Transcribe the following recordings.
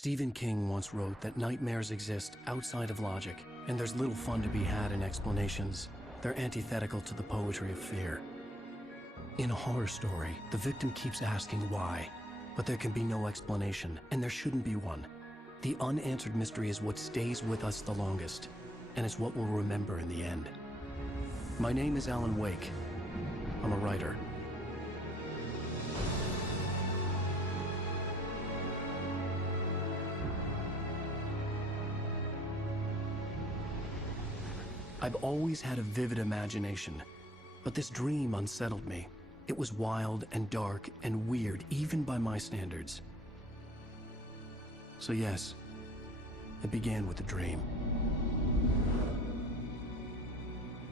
Stephen King once wrote that nightmares exist outside of logic, and there's little fun to be had in explanations. They're antithetical to the poetry of fear. In a horror story, the victim keeps asking why, but there can be no explanation, and there shouldn't be one. The unanswered mystery is what stays with us the longest, and it's what we'll remember in the end. My name is Alan Wake. I'm a writer. I've always had a vivid imagination, but this dream unsettled me. It was wild and dark and weird, even by my standards. So yes, it began with a dream.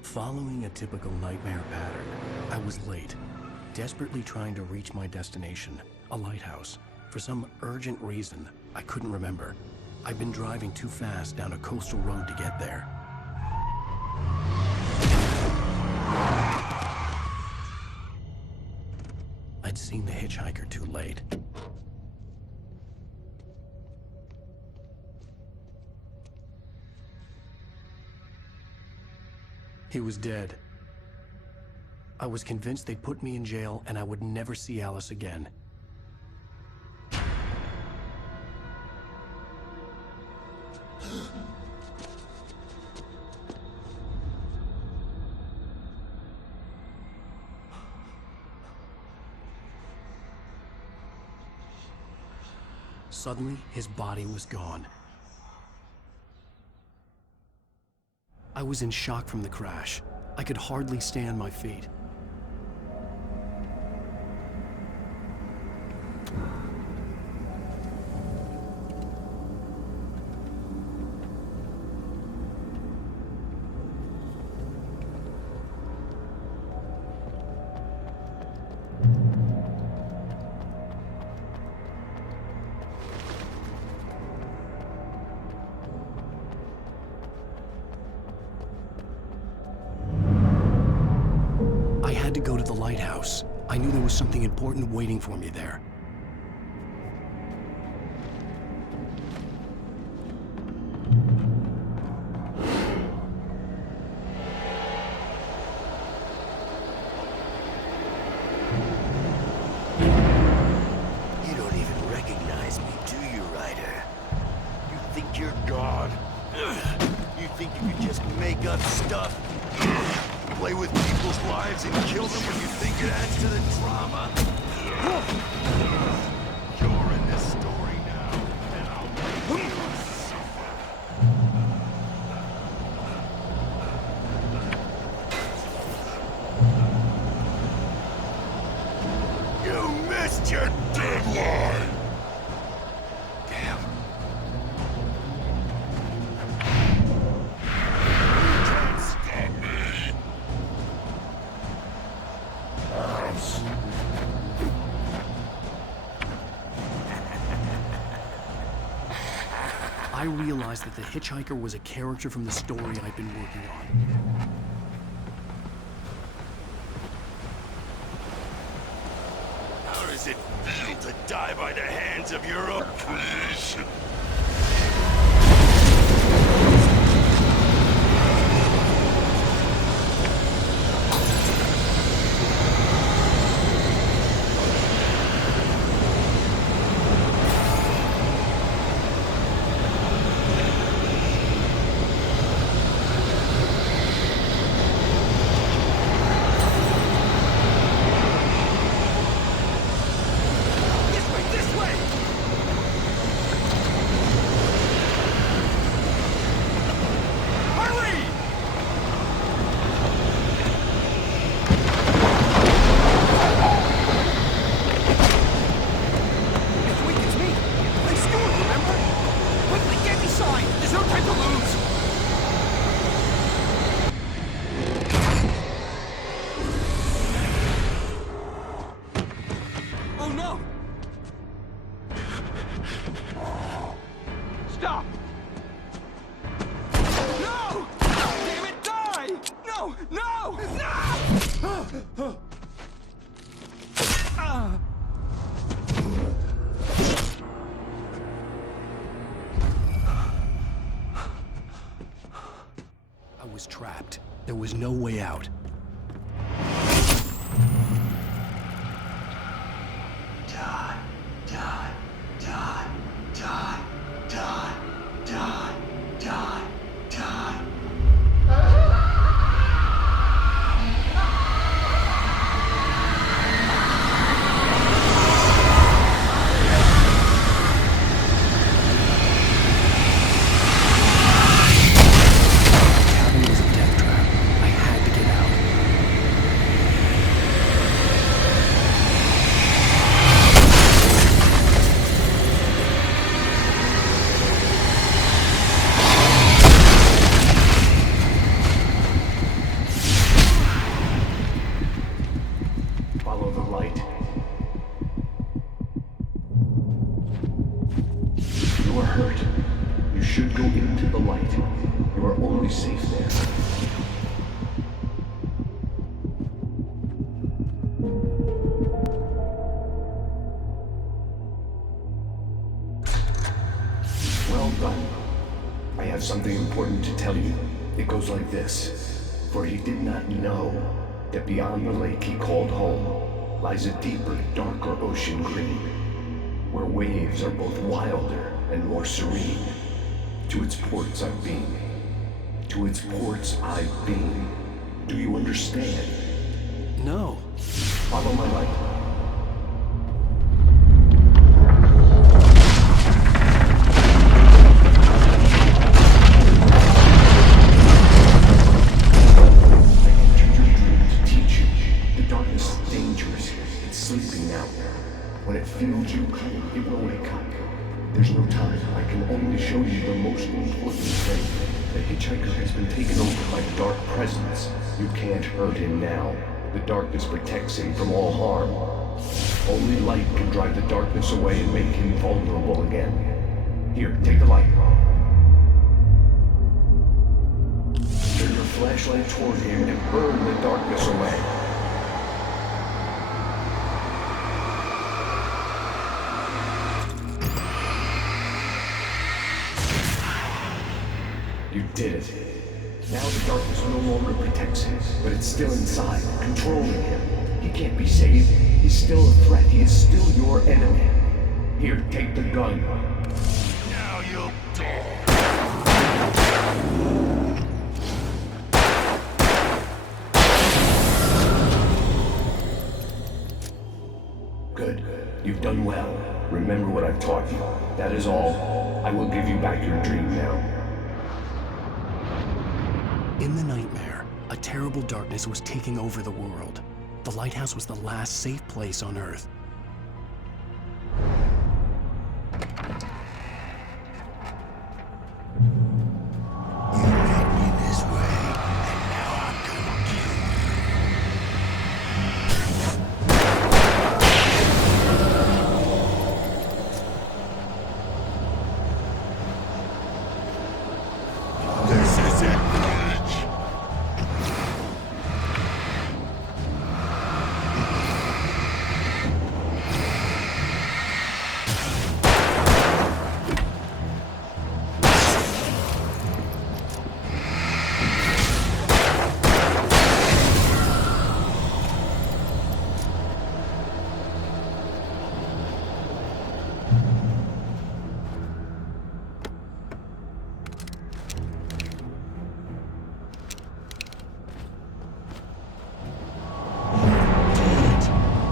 Following a typical nightmare pattern, I was late, desperately trying to reach my destination, a lighthouse. For some urgent reason, I couldn't remember. I'd been driving too fast down a coastal road to get there. I'd seen the hitchhiker too late. He was dead. I was convinced they'd put me in jail and I would never see Alice again. Suddenly, his body was gone. I was in shock from the crash. I could hardly stay on my feet. I had to go to the lighthouse. I knew there was something important waiting for me there. You don't even recognize me, do you, Ryder? You think you're God? You think you can just make up stuff? Play with people's lives and kill them when you think it adds to the drama? You're in this story now, and I'll make you suffer. You missed your deadline! Damn. You can't stop me. I realized that the hitchhiker was a character from the story I'd been working on. How does it feel to die by the hands of your oppressor? This way! was trapped. There was no way out. Die, die, die, die, die, die, die, die. Cabin was a death trap. I had to get out. Follow the light. You are hurt. You should go into the light. You are only safe there. Well done. I have something important to tell you. It goes like this. For he did not know that beyond the lake he called home lies a deeper, darker ocean green, where waves are both wilder and more serene. To its ports I've been. To its ports I've been. Do you understand? No. Follow my light. I entered your dream to teach you. The darkness is dangerous. It's sleeping now. When it feels you coming, it will wake up. There's no time. I can only show you the most important thing. The hitchhiker has been taken over by the dark presence. You can't hurt him now. The darkness protects him from all harm. Only light can drive the darkness away and make him vulnerable again. Here, take the light. Turn your flashlight toward him and burn the darkness away. You did it. Now the darkness no longer protects him, but it's still inside, controlling him. He can't be saved. He's still a threat. He is still your enemy. Here, take the gun. Now you'll die. Good. You've done well. Remember what I've taught you. That is all. I will give you back your dream now. In the nightmare, a terrible darkness was taking over the world. The lighthouse was the last safe place on Earth. You made me this way, and now I'm gonna kill you. This is it, Bridge.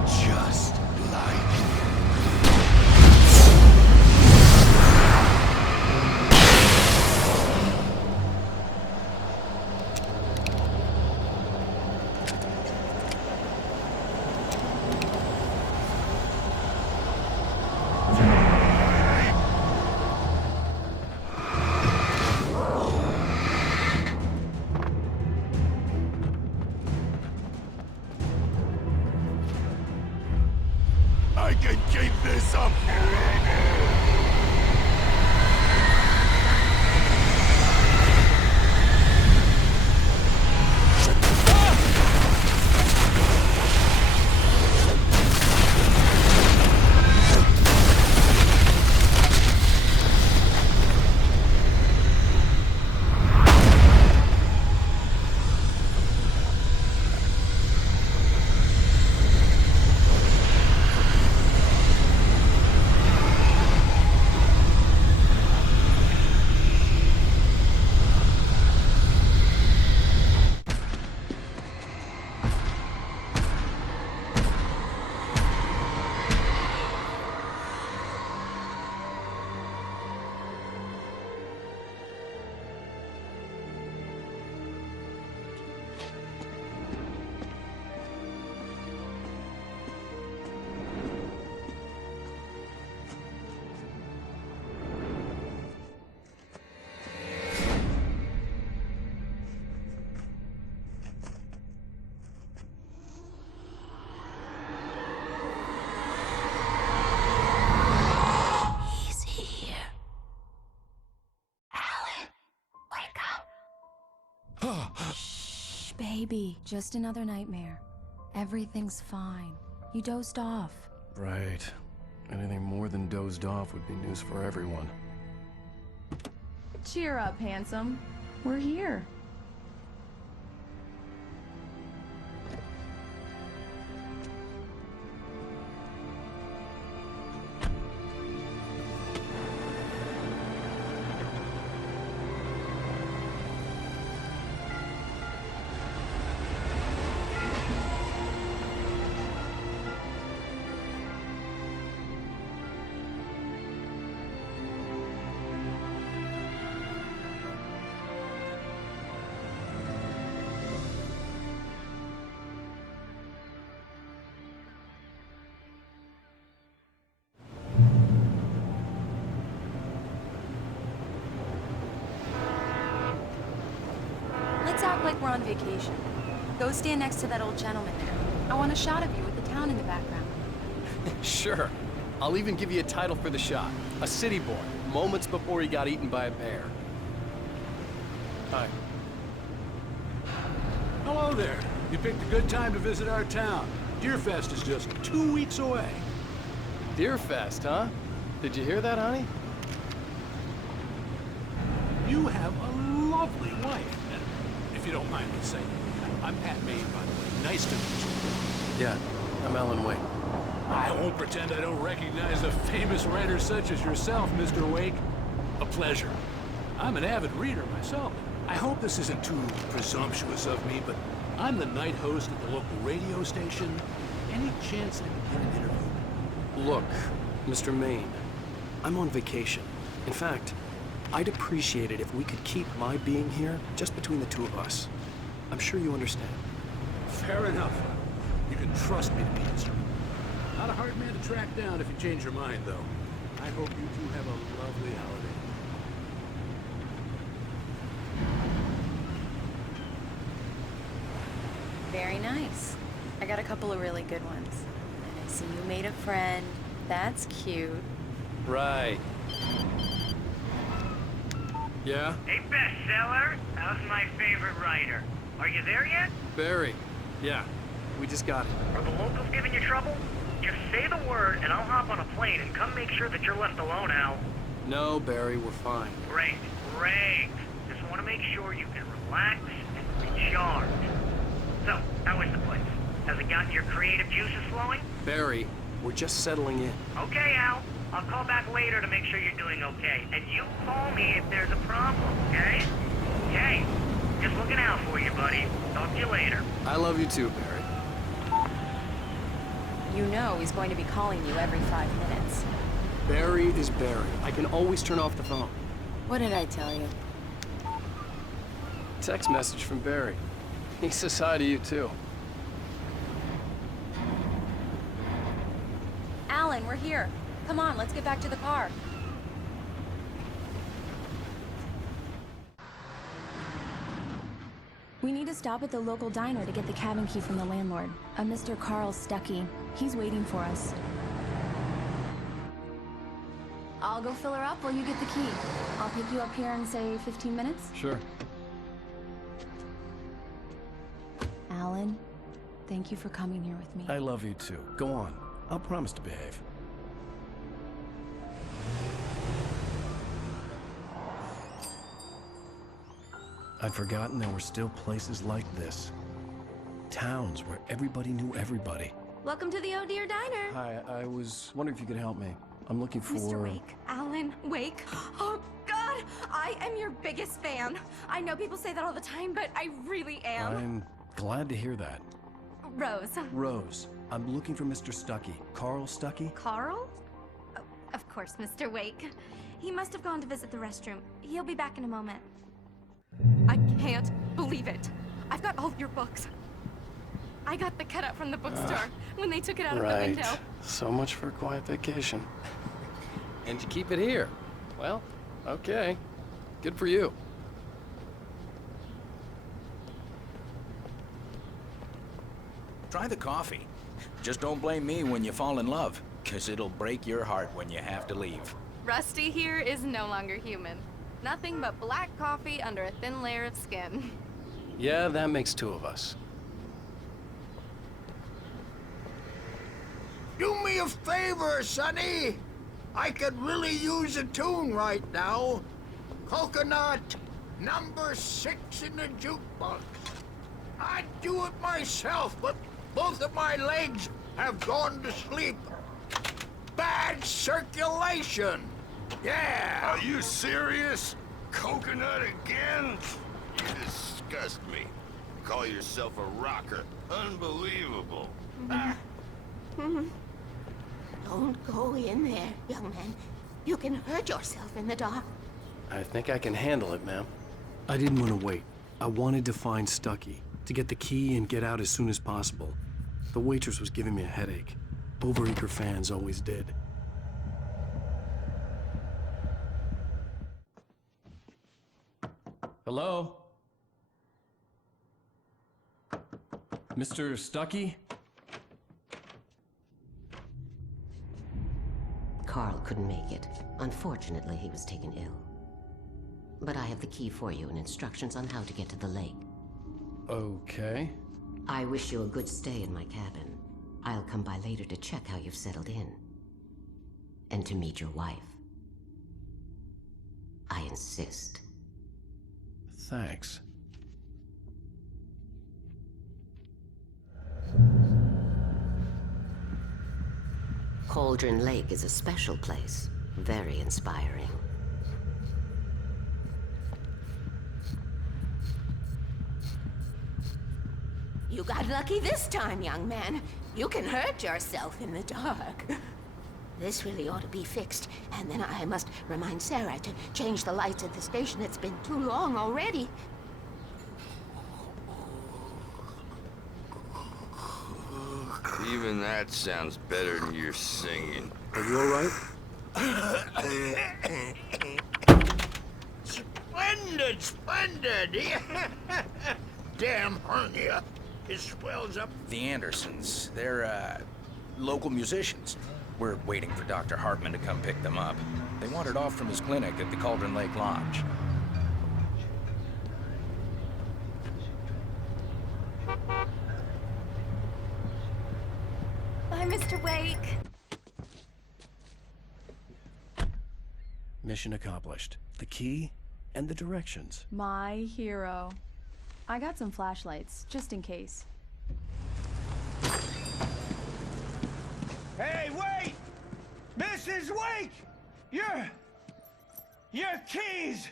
Just like I can keep this up forever. baby. Just another nightmare. Everything's fine. You dozed off. Right. Anything more than dozed off would be news for everyone. Cheer up, handsome. We're here. Let's act like we're on vacation. Go stand next to that old gentleman there. I want a shot of you with the town in the background. Sure. I'll even give you a title for the shot. A city boy, moments before he got eaten by a bear. Hi. Hello there. You picked a good time to visit our town. Deerfest is just 2 weeks away. Deerfest, huh? Did you hear that, honey? You have a lovely wife. And if you don't mind me saying, I'm Pat Maine, by the way. Nice to meet you. Yeah, I'm Alan Wake. I won't pretend I don't recognize a famous writer such as yourself, Mr. Wake. A pleasure. I'm an avid reader myself. I hope this isn't too presumptuous of me, but I'm the night host at the local radio station. Any chance I could get an interview? Look, Mr. Maine, I'm on vacation. In fact, I'd appreciate it if we could keep my being here just between the two of us. I'm sure you understand. Fair enough. You can trust me to be concerned. Not a hard man to track down if you change your mind, though. I hope you two have a lovely holiday. Very nice. I got a couple of really good ones. And I see you made a friend. That's cute. Right. Yeah? Hey, bestseller, how's my favorite writer? Are you there yet? Barry. Yeah, we just got it. Are the locals giving you trouble? Just say the word and I'll hop on a plane and come make sure that you're left alone, Al. No, Barry, we're fine. Great, great. Just want to make sure you can relax and recharge. So, how is the place? Has it gotten your creative juices flowing? Barry, we're just settling in. Okay, Al. I'll call back later to make sure you're doing okay. And you call me if there's a problem, okay? Okay. Just looking out for you, buddy. Talk to you later. I love you too, Barry. You know he's going to be calling you every 5 minutes. Barry is Barry. I can always turn off the phone. What did I tell you? Text message from Barry. He says hi to you too. Alan, we're here. Come on, let's get back to the car. We need to stop at the local diner to get the cabin key from the landlord, a Mr. Carl Stuckey. He's waiting for us. I'll go fill her up while you get the key. I'll pick you up here in, say, 15 minutes? Sure. Alan, thank you for coming here with me. I love you too. Go on. I'll promise to behave. I'd forgotten there were still places like this. Towns where everybody knew everybody. Welcome to the Oh Dear Diner. Hi, I was wondering if you could help me. I'm looking for... Mr. Wake. Alan Wake. Oh, God! I am your biggest fan. I know people say that all the time, but I really am. I'm glad to hear that. Rose. Rose, I'm looking for Mr. Stuckey. Carl Stuckey? Carl? Oh, of course, Mr. Wake. He must have gone to visit the restroom. He'll be back in a moment. I can't believe it. I've got all your books. I got the cutout from the bookstore when they took it out of the window. So much for a quiet vacation. And you keep it here. Well, okay. Good for you. Try the coffee. Just don't blame me when you fall in love, 'cause it'll break your heart when you have to leave. Rusty here is no longer human. Nothing but black coffee under a thin layer of skin. Yeah, that makes two of us. Do me a favor, Sonny. I could really use a tune right now. Coconut, number 6 in the jukebox. I'd do it myself, but both of my legs have gone to sleep. Bad circulation. Yeah. Are you serious? Coconut again? You disgust me. Call yourself a rocker. Unbelievable. Don't go in there, young man. You can hurt yourself in the dark. I think I can handle it, ma'am. I didn't want to wait. I wanted to find Stucky, to get the key and get out as soon as possible. The waitress was giving me a headache. Overeager fans always did. Hello? Mr. Stucky? Carl couldn't make it. Unfortunately, he was taken ill. But I have the key for you and instructions on how to get to the lake. Okay. I wish you a good stay in my cabin. I'll come by later to check how you've settled in. And to meet your wife. I insist. Thanks. Cauldron Lake is a special place. Very inspiring. You got lucky this time, young man. You can hurt yourself in the dark. This really ought to be fixed, and then I must remind Sarah to change the lights at the station. It's been too long already. Even that sounds better than your singing. Are you all right? Splendid, splendid. Damn hernia. It swells up. The Andersons, they're, local musicians. We're waiting for Dr. Hartman to come pick them up. They wandered off from his clinic at the Cauldron Lake Lodge. Bye, Mr. Wake. Mission accomplished. The key and the directions. My hero. I got some flashlights, just in case. Hey, wait! Mrs. Wake! Your keys!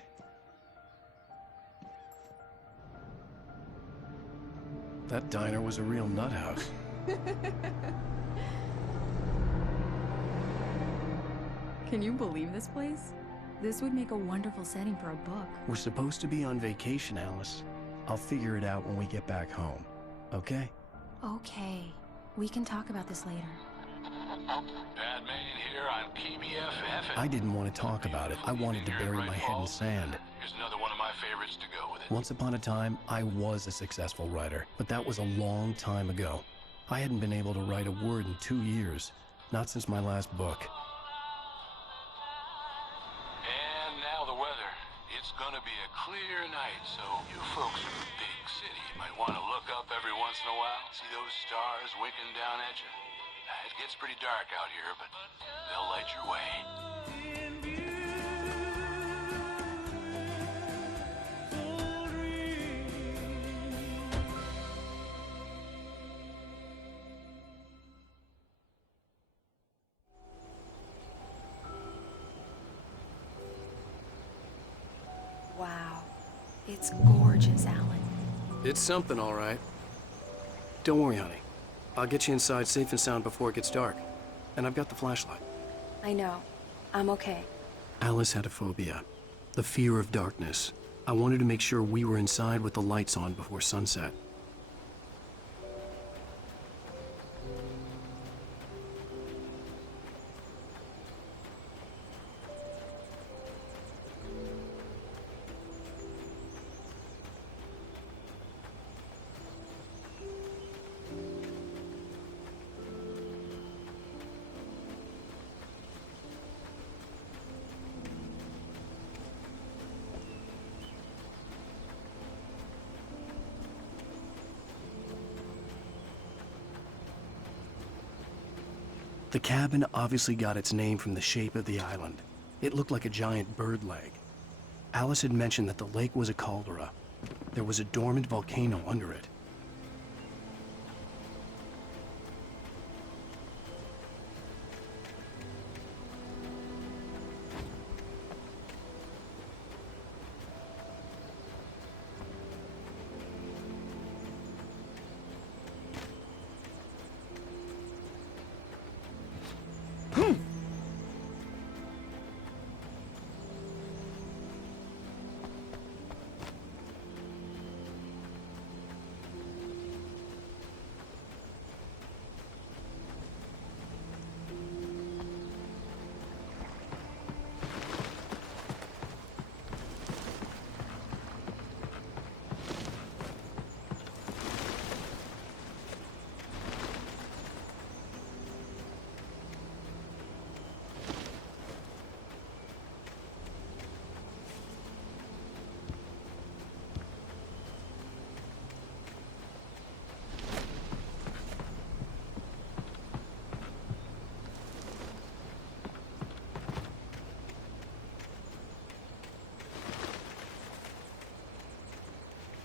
That diner was a real nut house. Can you believe this place? This would make a wonderful setting for a book. We're supposed to be on vacation, Alice. I'll figure it out when we get back home. Okay? Okay. We can talk about this later. Batman here on PBFF. I didn't want to talk about it. I wanted to bury my head in sand. Here's another one of my favorites to go with it. Once upon a time, I was a successful writer, but that was a long time ago. I hadn't been able to write a word in 2 years. Not since my last book. And now the weather. It's gonna be a clear night, so you folks in the big city might want to look up every once in a while. See those stars winking down at you? It gets pretty dark out here, but they'll light your way. Wow. It's gorgeous, Alan. It's something, all right. Don't worry, honey. I'll get you inside safe and sound before it gets dark. And I've got the flashlight. I know. I'm okay. Alice had a phobia. The fear of darkness. I wanted to make sure we were inside with the lights on before sunset. The cabin obviously got its name from the shape of the island. It looked like a giant bird leg. Alice had mentioned that the lake was a caldera. There was a dormant volcano under it.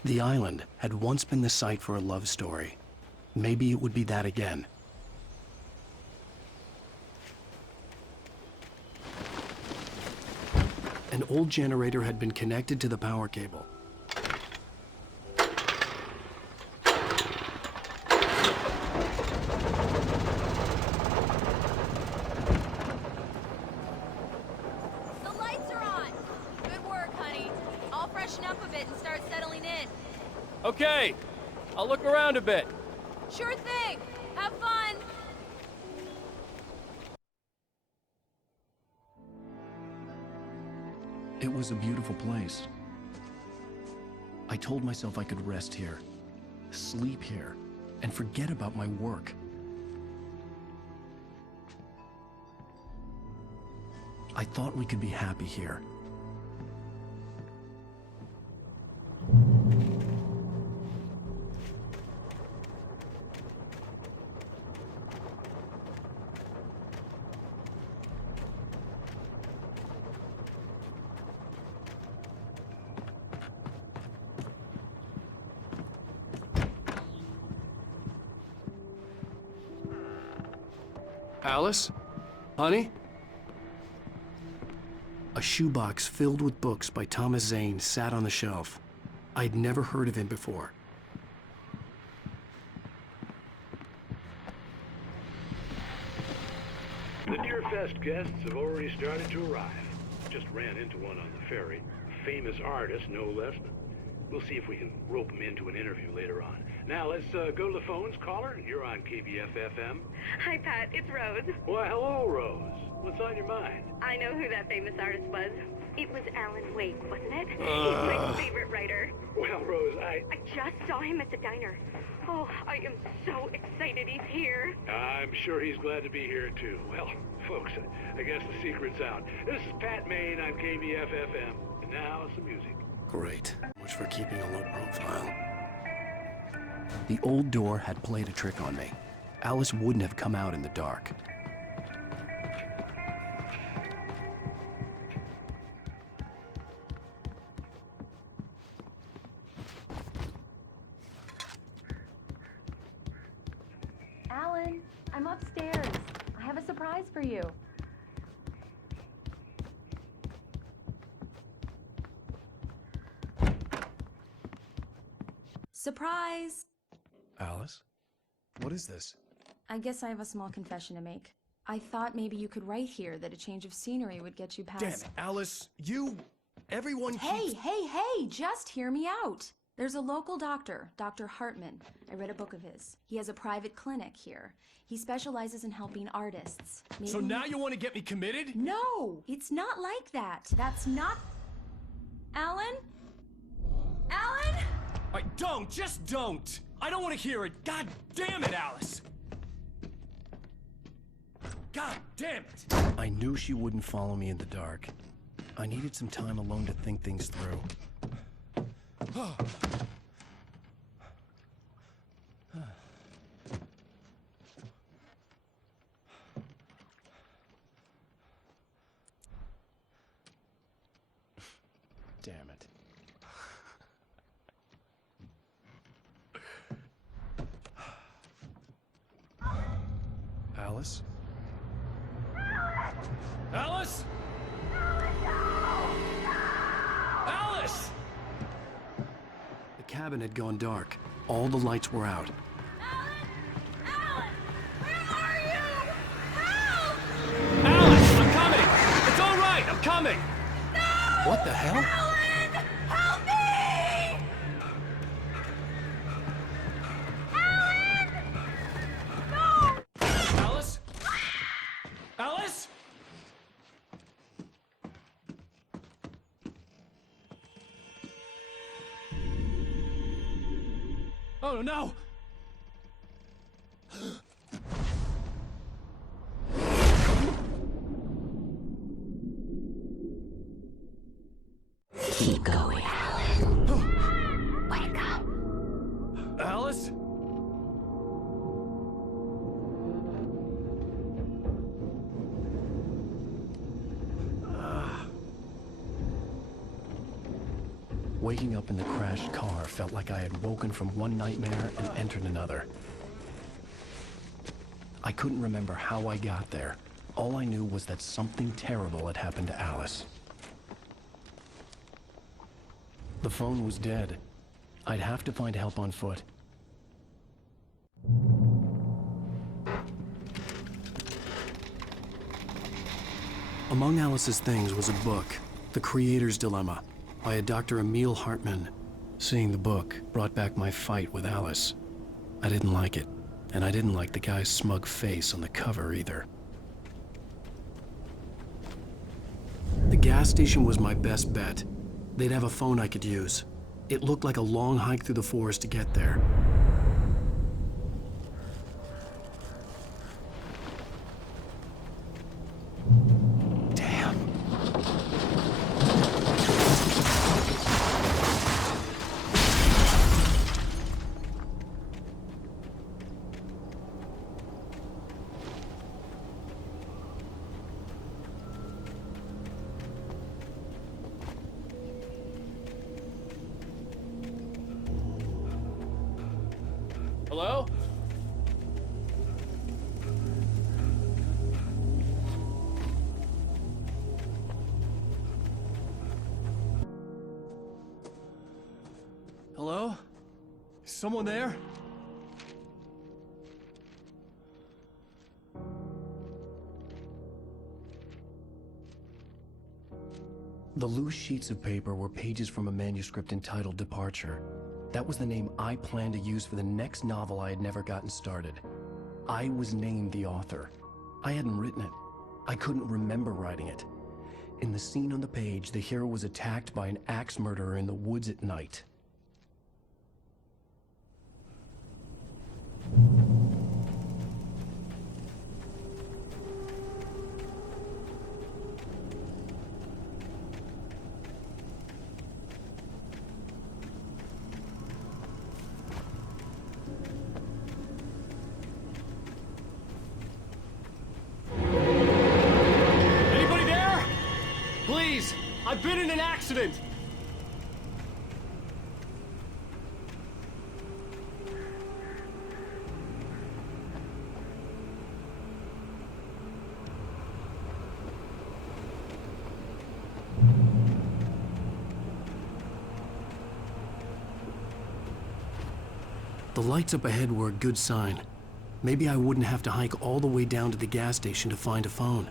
The island had once been the site for a love story. Maybe it would be that again. An old generator had been connected to the power cable. The lights are on! Good work, honey. I'll freshen up a bit and start settling in. Okay, I'll look around a bit. Sure thing! Have fun! It was a beautiful place. I told myself I could rest here, sleep here, and forget about my work. I thought we could be happy here. Alice? Honey? A shoebox filled with books by Thomas Zane sat on the shelf. I'd never heard of him before. The Deerfest guests have already started to arrive. Just ran into one on the ferry. Famous artist, no less. We'll see if we can rope him into an interview later on. Now, let's go to the phones. Caller, you're on KBF-FM. Hi, Pat. It's Rose. Why, hello, Rose. What's on your mind? I know who that famous artist was. It was Alan Wake, wasn't it? He's my favorite writer. Well, Rose, I just saw him at the diner. Oh, I am so excited he's here. I'm sure he's glad to be here, too. Well, folks, I guess the secret's out. This is Pat Maine on KBF-FM. And now, some music. Great. Much for keeping a low profile. The old door had played a trick on me. Alice wouldn't have come out in the dark. Alan, I'm upstairs. I have a surprise for you. Surprise! Alice? What is this? I guess I have a small confession to make. I thought maybe you could write here that a change of scenery would get you past— Damn it, Alice! Everyone Hey, just hear me out! There's a local doctor, Dr. Hartman. I read a book of his. He has a private clinic here. He specializes in helping artists. Maybe... So now you want to get me committed? No! It's not like that. That's not... Alan? Alan? Just don't! I don't want to hear it! God damn it, Alice! God damn it! I knew she wouldn't follow me in the dark. I needed some time alone to think things through. damn it. Alice? Alice? Alice! The cabin had gone dark. All the lights were out. Alice, I'm coming! It's all right, I'm coming! What the hell? Help me! Alice? Alice? Oh no! Keep going. Wake up. Alice? Waking up in the crashed car felt like I had woken from one nightmare and entered another. I couldn't remember how I got there. All I knew was that something terrible had happened to Alice. The phone was dead. I'd have to find help on foot. Among Alice's things was a book, The Creator's Dilemma, by a Dr. Emil Hartman. Seeing the book brought back my fight with Alice. I didn't like it, and I didn't like the guy's smug face on the cover either. The gas station was my best bet. They'd have a phone I could use. It looked like a long hike through the forest to get there. Damn. Hello? Hello? Is someone there? The loose sheets of paper were pages from a manuscript entitled Departure. That was the name I planned to use for the next novel I had never gotten started. I was named the author. I hadn't written it. I couldn't remember writing it. In the scene on the page, the hero was attacked by an axe murderer in the woods at night. Anybody there? Please, I've been in an accident! The lights up ahead were a good sign. Maybe I wouldn't have to hike all the way down to the gas station to find a phone.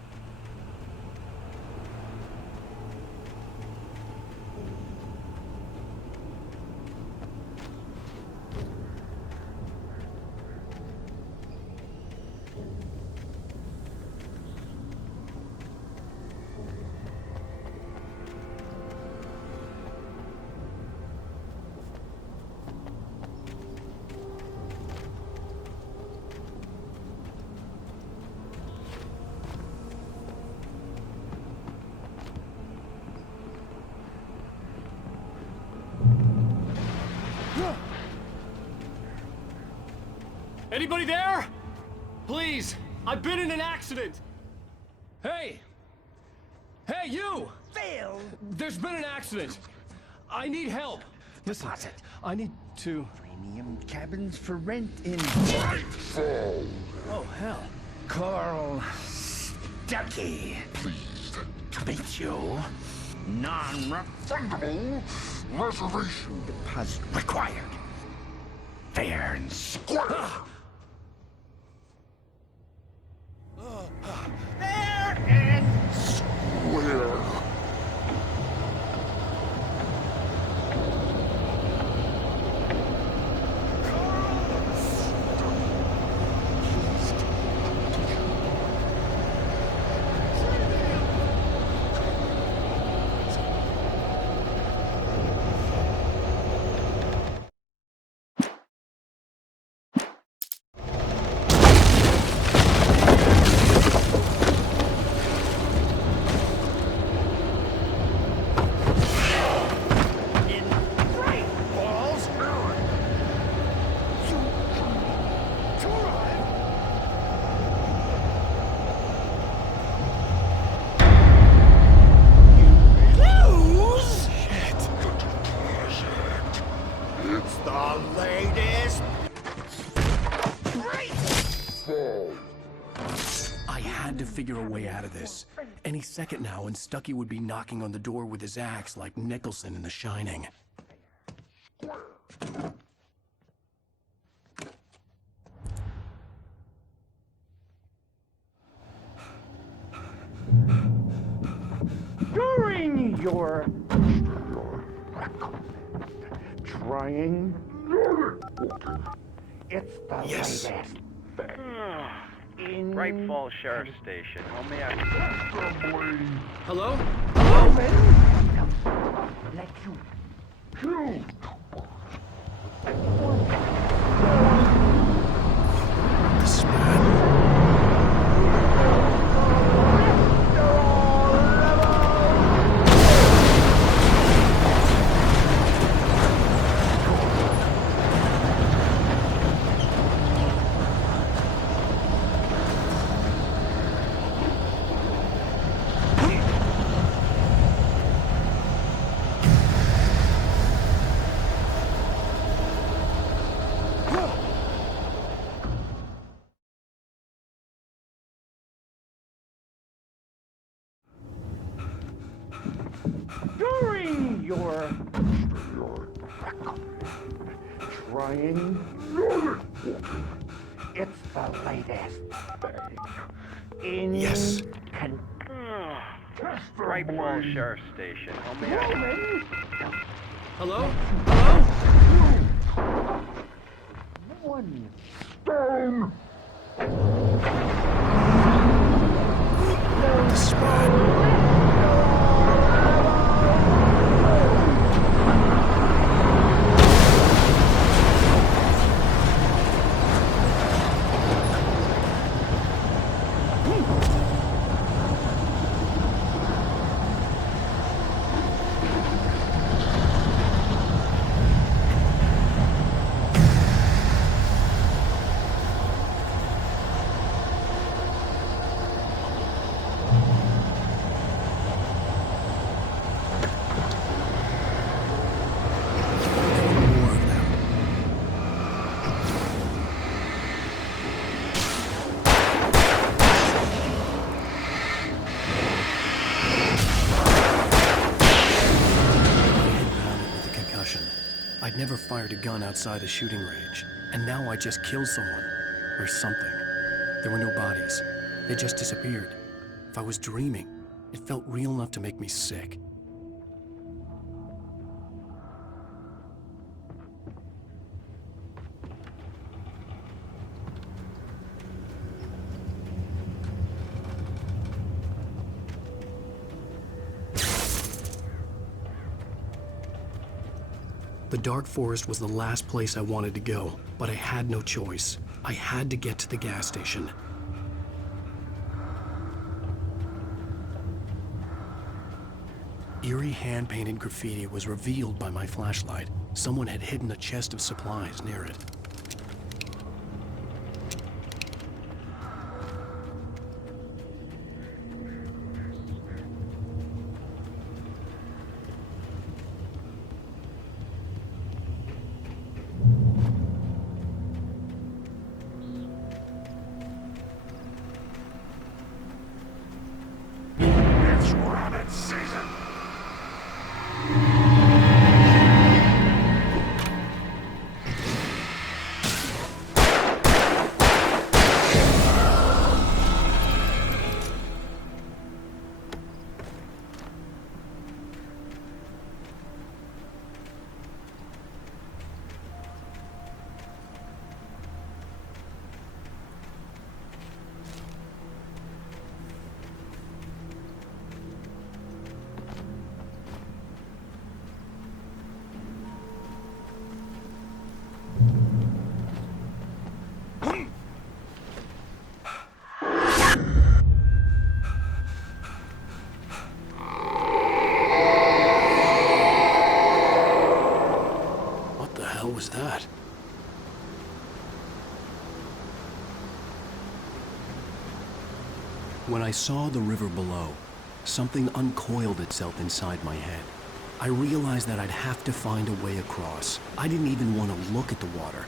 Anybody there? Please, I've been in an accident! Hey! Hey, you! Phil! There's been an accident! I need help. Listen, I need to... Premium cabins for rent in Nightfall. Oh, hell. Carl Stuckey. Pleased To meet you. non-refundable reservation Deposit required. Fair and square. Fair and square. Figure a way out of this. Any second now, and Stuckey would be knocking on the door with his axe like Nicholson in The Shining. During your trying, it's the latest in Bright Falls Sheriff Station. How may I... Hello? Let you kill. During your trying, it's the latest in Bright Falls Sheriff Station. How may I... Hello? One stone. I'd never fired a gun outside a shooting range, and now I just killed someone. Or something. There were no bodies. They just disappeared. If I was dreaming, it felt real enough to make me sick. The dark forest was the last place I wanted to go, but I had no choice. I had to get to the gas station. Eerie hand-painted graffiti was revealed by my flashlight. Someone had hidden a chest of supplies near it. When I saw the river below, something uncoiled itself inside my head. I realized that I'd have to find a way across. I didn't even want to look at the water.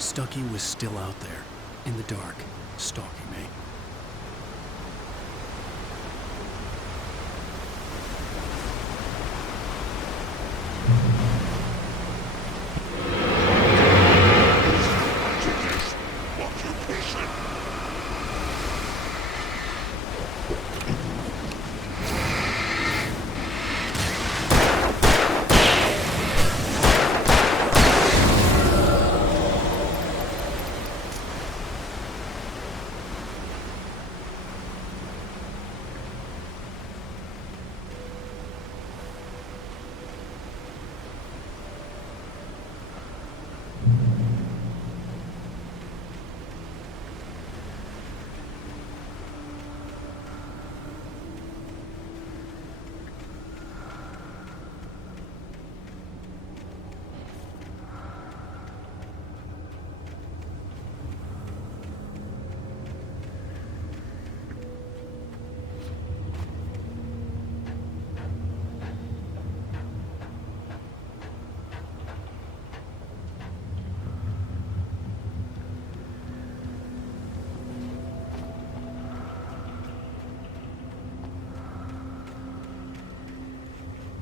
Stucky was still out there, in the dark, stalking me.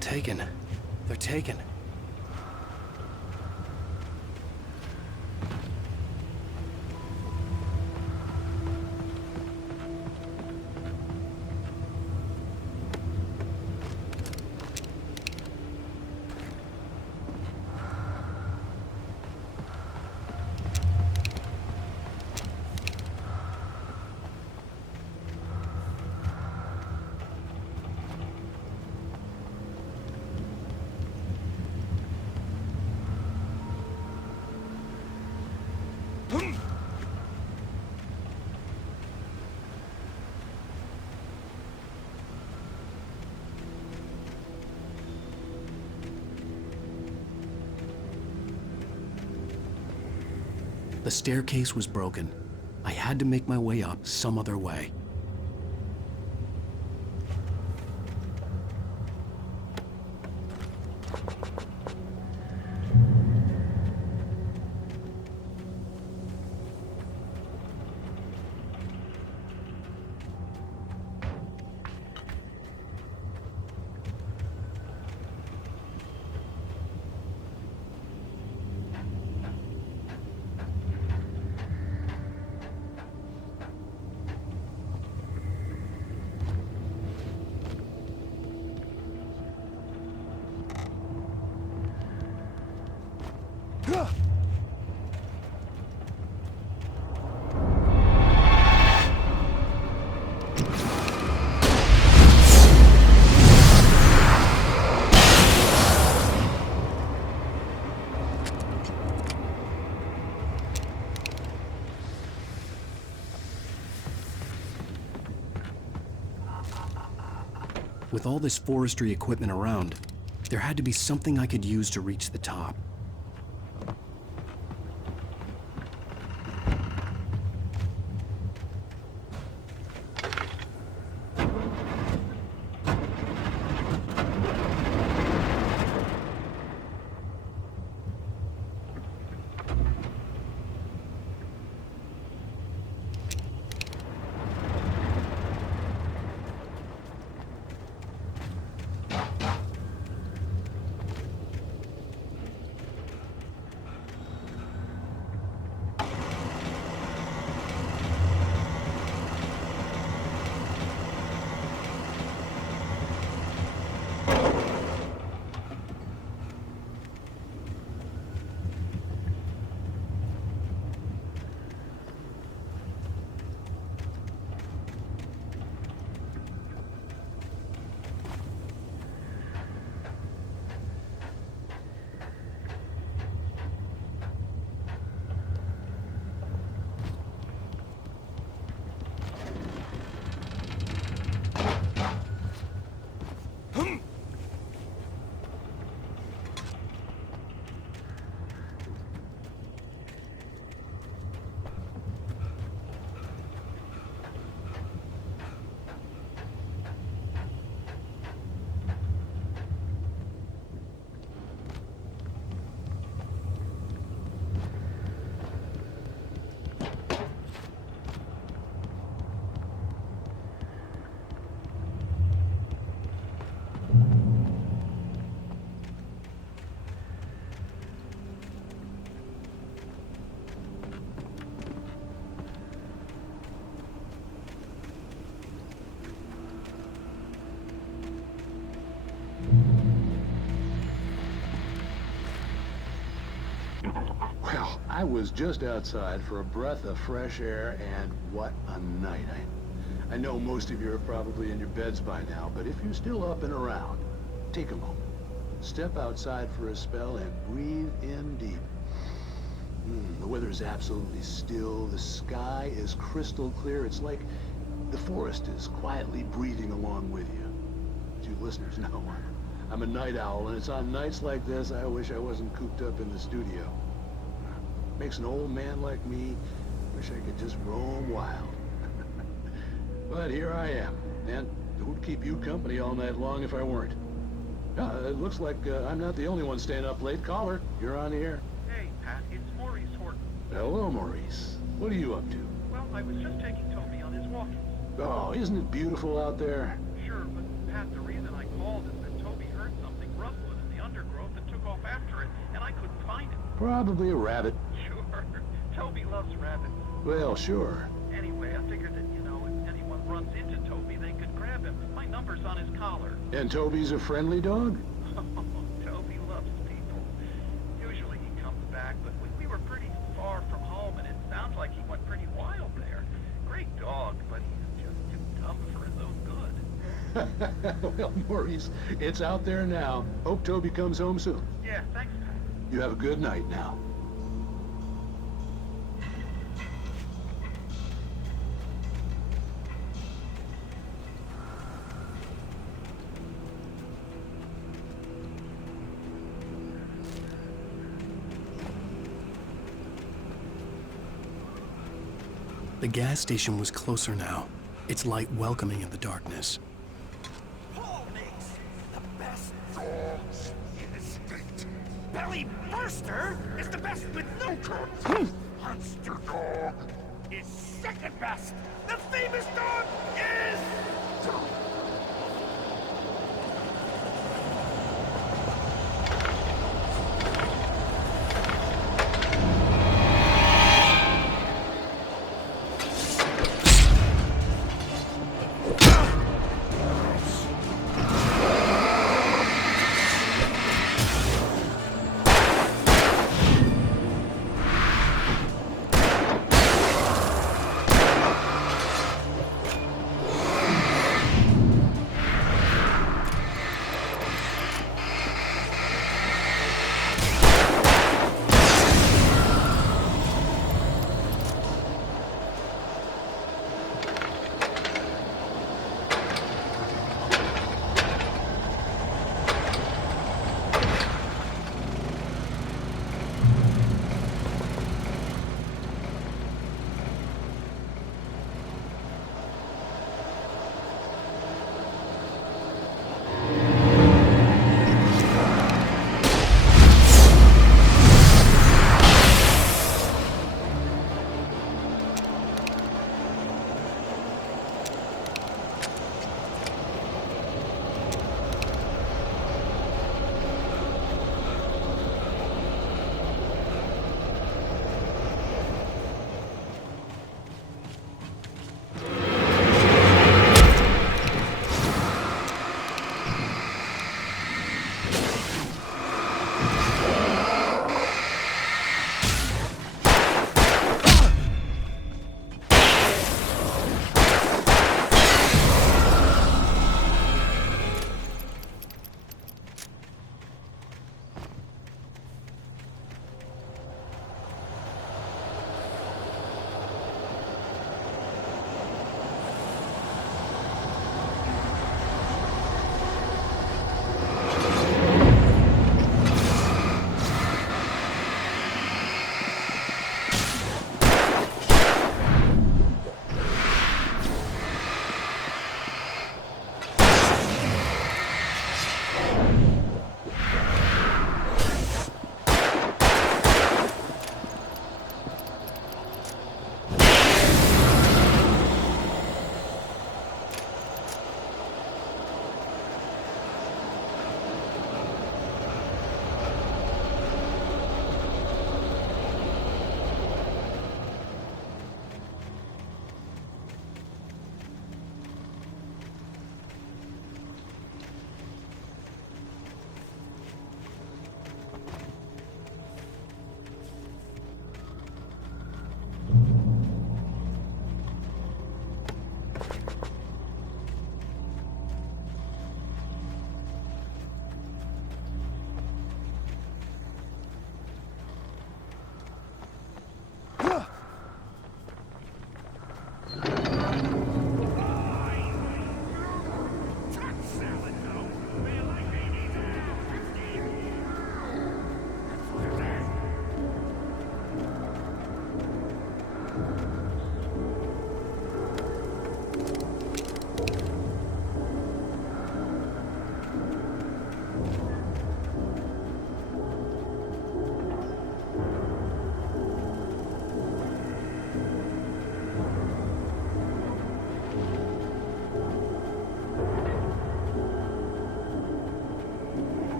Taken. They're taken. The staircase was broken. I had to make my way up some other way. With all this forestry equipment around, there had to be something I could use to reach the top. I was just outside for a breath of fresh air, and what a night. I know most of you are probably in your beds by now, but if you're still up and around, take a moment. Step outside for a spell and breathe in deep. The weather is absolutely still. The sky is crystal clear. It's like the forest is quietly breathing along with you. As you listeners know, I'm a night owl, and it's on nights like this I wish I wasn't cooped up in the studio. Makes an old man like me wish I could just roam wild. But here I am, and it would keep you company all night long if I weren't. It looks like I'm not the only one staying up late. Caller, you're on the air. Hey, Pat, it's Maurice Horton. Hello, Maurice. What are you up to? Well, I was just taking Toby on his walk. Oh, isn't it beautiful out there? Sure, but Pat, the reason I called is that Toby heard something rustling in the undergrowth and took off after it, and I couldn't find it. Probably a rabbit. Sure. Toby loves rabbits. Well, sure. Anyway, I figured that, if anyone runs into Toby, they could grab him. My number's on his collar. And Toby's a friendly dog? Toby loves people. Usually he comes back, but we were pretty far from home, and it sounds like he went pretty wild there. Great dog, but he's just too dumb for his own good. Well, Maurice, it's out there now. Hope Toby comes home soon. Yeah, thanks, Pat. You have a good night now. The gas station was closer now, its light welcoming in the darkness. Paul makes the best dogs in the state. Belly Burster is the best with no cuts. Monster Dog is second best. The famous dog is...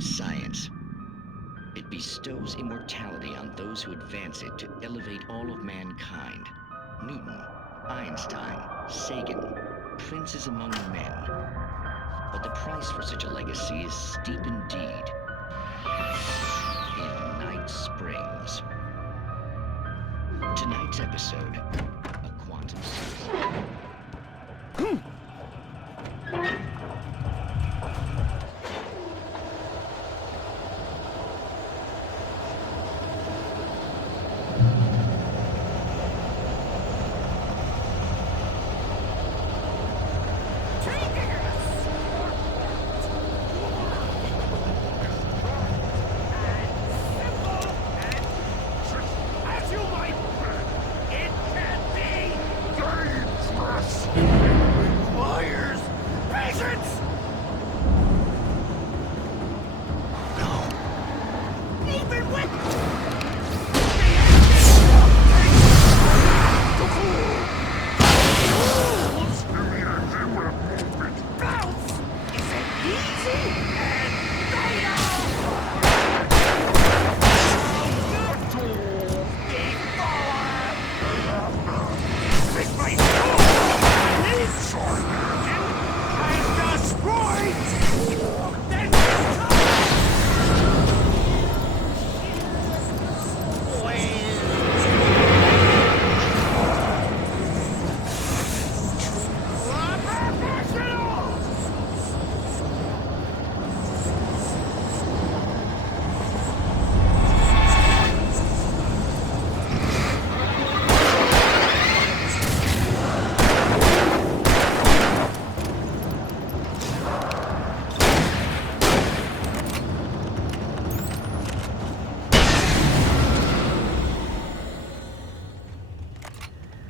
Science. It bestows immortality on those who advance it to elevate all of mankind. Newton, Einstein, Sagan, princes among men. But the price for such a legacy is steep indeed. In Night Springs. Tonight's episode, a quantum season.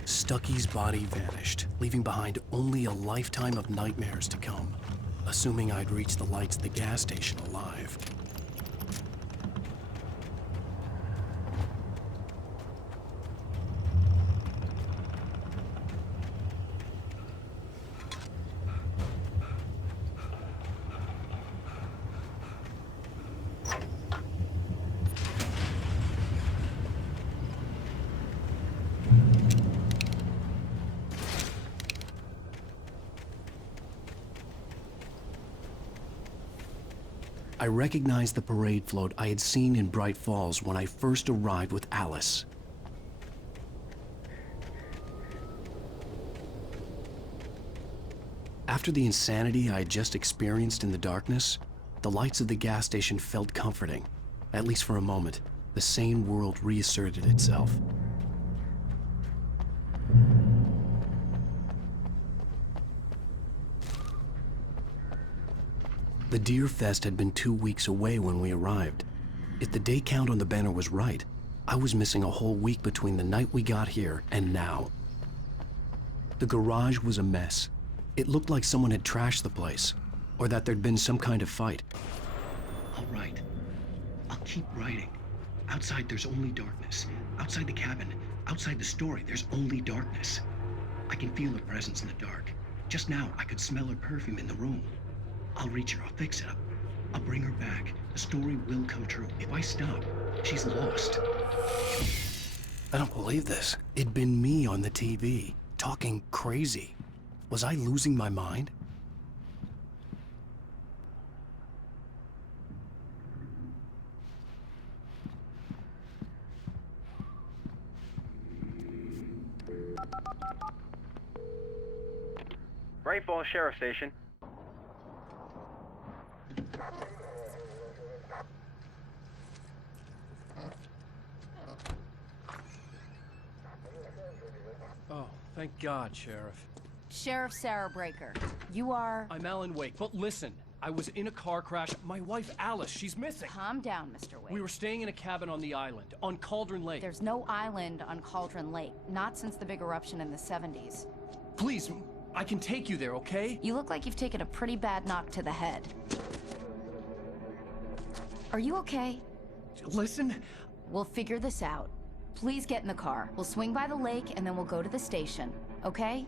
Stucky's body vanished, leaving behind only a lifetime of nightmares to come, assuming I'd reach the lights at the gas station alive. I recognized the parade float I had seen in Bright Falls when I first arrived with Alice. After the insanity I had just experienced in the darkness, the lights of the gas station felt comforting. At least for a moment, the sane world reasserted itself. The Deer Fest had been 2 weeks away when we arrived. If the day count on the banner was right, I was missing a whole week between the night we got here and now. The garage was a mess. It looked like someone had trashed the place, or that there'd been some kind of fight. All right. I'll keep writing. Outside, there's only darkness. Outside the cabin, outside the story, there's only darkness. I can feel her presence in the dark. Just now, I could smell her perfume in the room. I'll reach her, I'll fix it up. I'll bring her back, The story will come true. If I stop, she's lost. I don't believe this. It'd been me on the TV, talking crazy. Was I losing my mind? Great Falls Sheriff Station. Oh, thank God, Sheriff. Sheriff Sarah Breaker. You are... I'm Alan Wake, but listen. I was in a car crash. My wife, Alice, she's missing. Calm down, Mr. Wake. We were staying in a cabin on the island, on Cauldron Lake. There's no island on Cauldron Lake. Not since the big eruption in the 70s. Please, I can take you there, okay? You look like you've taken a pretty bad knock to the head. Are you okay? Listen. We'll figure this out. Please get in the car. We'll swing by the lake and then we'll go to the station, okay?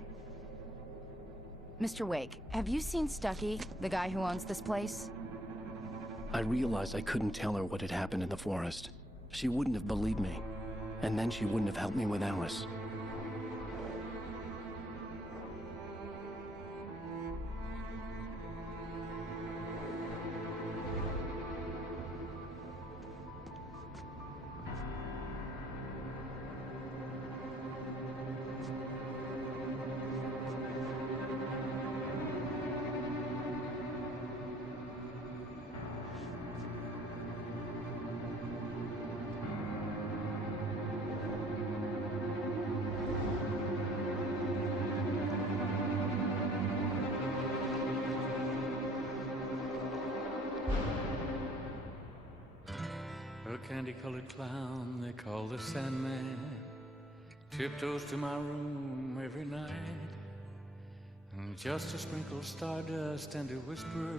Mr. Wake, have you seen Stucky, the guy who owns this place? I realized I couldn't tell her what had happened in the forest. She wouldn't have believed me. And then she wouldn't have helped me with Alice. A candy-colored clown they call the Sandman tiptoes to my room every night, just to sprinkle stardust and to whisper